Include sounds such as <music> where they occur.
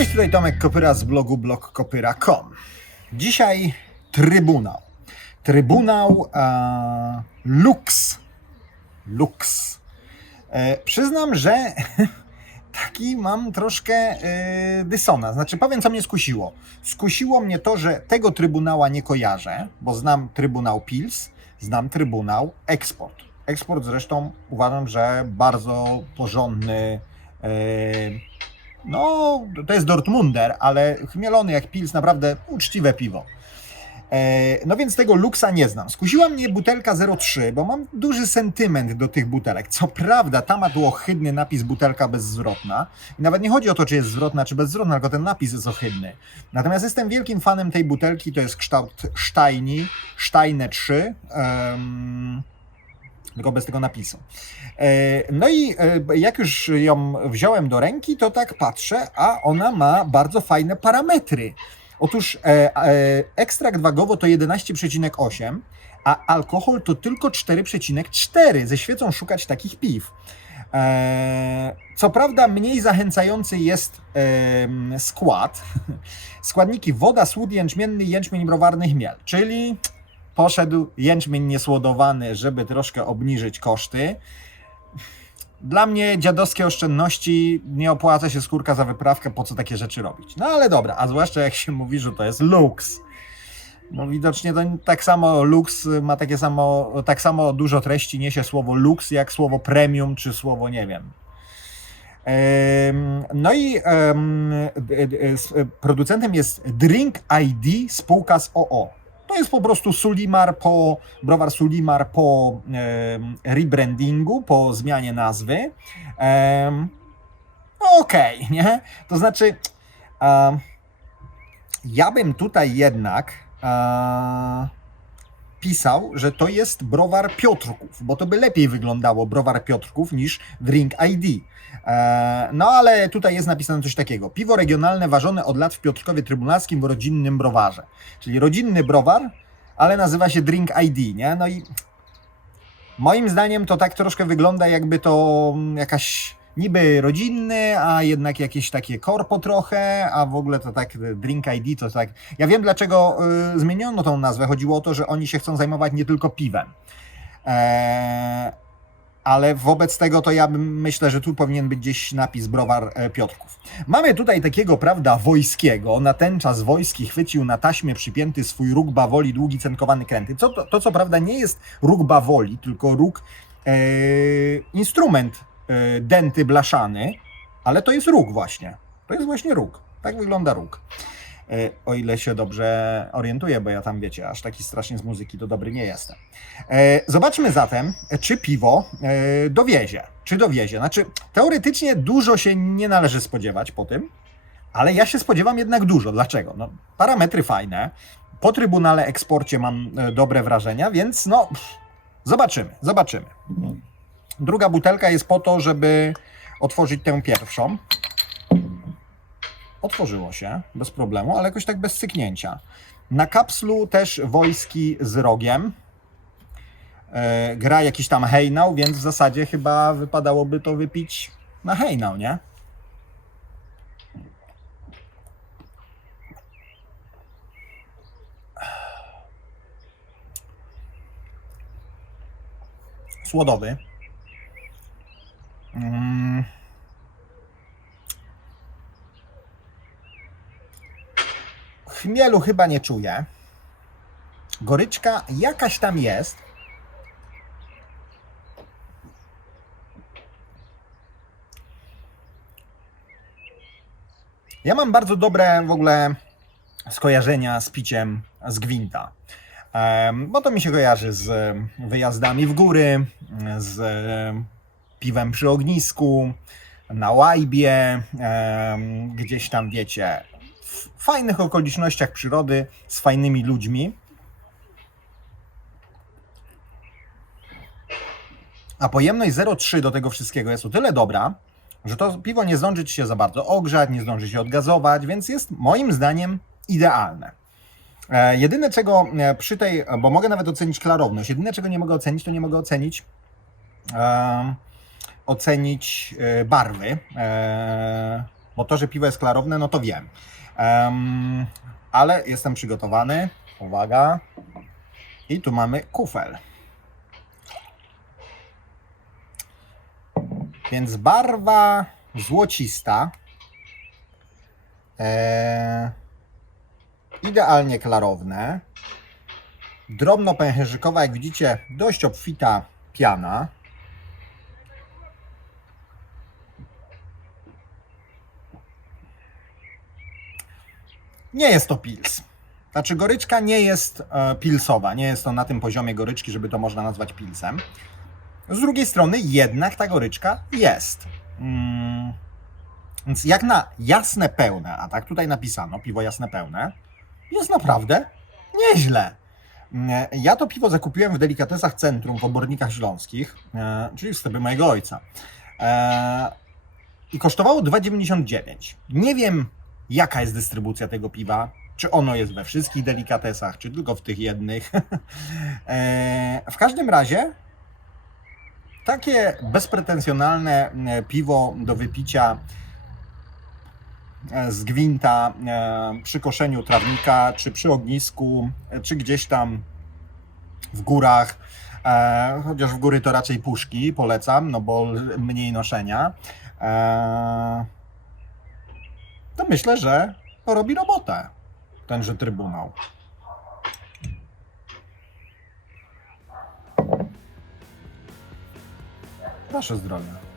Cześć, tutaj Tomek Kopyra z blogu blogkopyra.com. Dzisiaj Trybunał. Trybunał e, Lux. Lux. E, przyznam, że <laughs> taki mam troszkę e, dysonans. Znaczy, powiem, co mnie skusiło. Skusiło mnie to, że tego Trybunała nie kojarzę, bo znam Trybunał Pils, znam Trybunał Eksport. Eksport zresztą uważam, że bardzo porządny e, no, to jest Dortmunder, ale chmielony jak Pils, naprawdę uczciwe piwo. E, No więc tego Luxa nie znam. Skusiła mnie butelka 03, bo mam duży sentyment do tych butelek. Co prawda, ta ma tu ohydny napis butelka bezzwrotna. I nawet nie chodzi o to, czy jest zwrotna, czy bezzwrotna, tylko ten napis jest ohydny. Natomiast jestem wielkim fanem tej butelki, to jest kształt Steini, Steine 3. em, tylko bez tego napisu. E, No i e, jak już ją wziąłem do ręki, to tak patrzę, a ona ma bardzo fajne parametry. Otóż e, ekstrakt wagowo to 11,8, a alkohol to tylko 4,4. Ze świecą szukać takich piw. Co prawda mniej zachęcający jest skład. <laughs> Składniki woda, słód jęczmienny, jęczmień browarny, chmiel, czyli poszedł jęczmień niesłodowany, żeby troszkę obniżyć koszty. Dla mnie dziadowskie oszczędności nie opłaca się skórka za wyprawkę, po co takie rzeczy robić. No ale dobra, a zwłaszcza jak się mówi, że to jest luks. No widocznie to tak samo luks ma takie samo, tak samo dużo treści niesie słowo luks, jak słowo premium, czy słowo nie wiem. Em, No i producentem jest Drink ID spółka z OO. To jest po prostu Sulimar po, browar Sulimar po em, rebrandingu, po zmianie nazwy. Em, No okej, <laughs> nie? To znaczy, em, ja bym tutaj jednak e, pisał, że to jest browar Piotrków, bo to by lepiej wyglądało browar Piotrków niż Drink ID. E, No ale tutaj jest napisane coś takiego. Piwo regionalne ważone od lat w Piotrkowie Trybunalskim w rodzinnym browarze. Czyli rodzinny browar, ale nazywa się Drink ID, nie? No i moim zdaniem to tak troszkę wygląda jakby to jakaś niby rodzinny, a jednak jakieś takie korpo trochę, a w ogóle to tak Drink ID to tak... Ja wiem dlaczego y, zmieniono tą nazwę. Chodziło o to, że oni się chcą zajmować nie tylko piwem. Eee, ale wobec tego to ja bym myślę, że tu powinien być gdzieś napis browar e, Piotrków. Mamy tutaj takiego, prawda, wojskiego. Na ten czas wojski chwycił na taśmie przypięty swój róg bawoli długi cenkowany kręty. Co, to, to co prawda nie jest róg bawoli, tylko róg e, instrument e, denty blaszany, ale to jest róg właśnie. To jest właśnie róg. Tak wygląda róg. E, O ile się dobrze orientuję, bo ja tam wiecie, aż taki strasznie z muzyki to dobry nie jestem. E, Zobaczmy zatem, czy piwo e, dowiezie. Czy dowiezie? Znaczy, teoretycznie dużo się nie należy spodziewać po tym, ale ja się spodziewam jednak dużo. Dlaczego? No, parametry fajne. Po Trybunale Eksporcie mam dobre wrażenia, więc no, zobaczymy, zobaczymy. Druga butelka jest po to, żeby otworzyć tę pierwszą. Otworzyło się bez problemu, ale jakoś tak bez syknięcia. Na kapslu też wojski z rogiem. E, gra jakiś tam hejnał, więc w zasadzie chyba wypadałoby to wypić na hejnał, nie? Słodowy. Chmielu chyba nie czuję. Goryczka jakaś tam jest. Ja mam bardzo dobre w ogóle skojarzenia z piciem z gwinta. Bo to mi się kojarzy z wyjazdami w góry, z em, piwem przy ognisku, na łajbie, gdzieś tam wiecie, w fajnych okolicznościach przyrody, z fajnymi ludźmi. A pojemność 0,3 do tego wszystkiego jest o tyle dobra, że to piwo nie zdąży ci się za bardzo ogrzać, nie zdąży się odgazować, więc jest moim zdaniem idealne. E, jedyne czego e, przy tej, bo mogę nawet ocenić klarowność, jedyne czego nie mogę ocenić, to nie mogę ocenić e, ocenić barwy, e, Bo to, że piwo jest klarowne, no to wiem. Em, ale jestem przygotowany. Uwaga. I tu mamy kufel. Więc barwa złocista. E, idealnie klarowne. Drobno pęcherzykowa, jak widzicie, dość obfita piana. Nie jest to pils. Znaczy, goryczka nie jest e, pilsowa, nie jest to na tym poziomie goryczki, żeby to można nazwać pilsem. Z drugiej strony, jednak ta goryczka jest. Mm, więc jak na jasne pełne, a tak tutaj napisano, piwo jasne pełne, jest naprawdę nieźle. Mm, Ja to piwo zakupiłem w delikatesach centrum w Obornikach Śląskich, e, czyli w sklepie mojego ojca. E, I kosztowało 2,99. Nie wiem, jaka jest dystrybucja tego piwa. Czy ono jest we wszystkich delikatesach, czy tylko w tych jednych. <laughs> E, w każdym razie takie bezpretensjonalne e, piwo do wypicia e, z gwinta przy koszeniu trawnika, czy przy ognisku, czy gdzieś tam w górach. Chociaż w góry to raczej puszki polecam, no bo mniej noszenia. To myślę, że robi robotę tenże trybunał. Wasze zdrowie.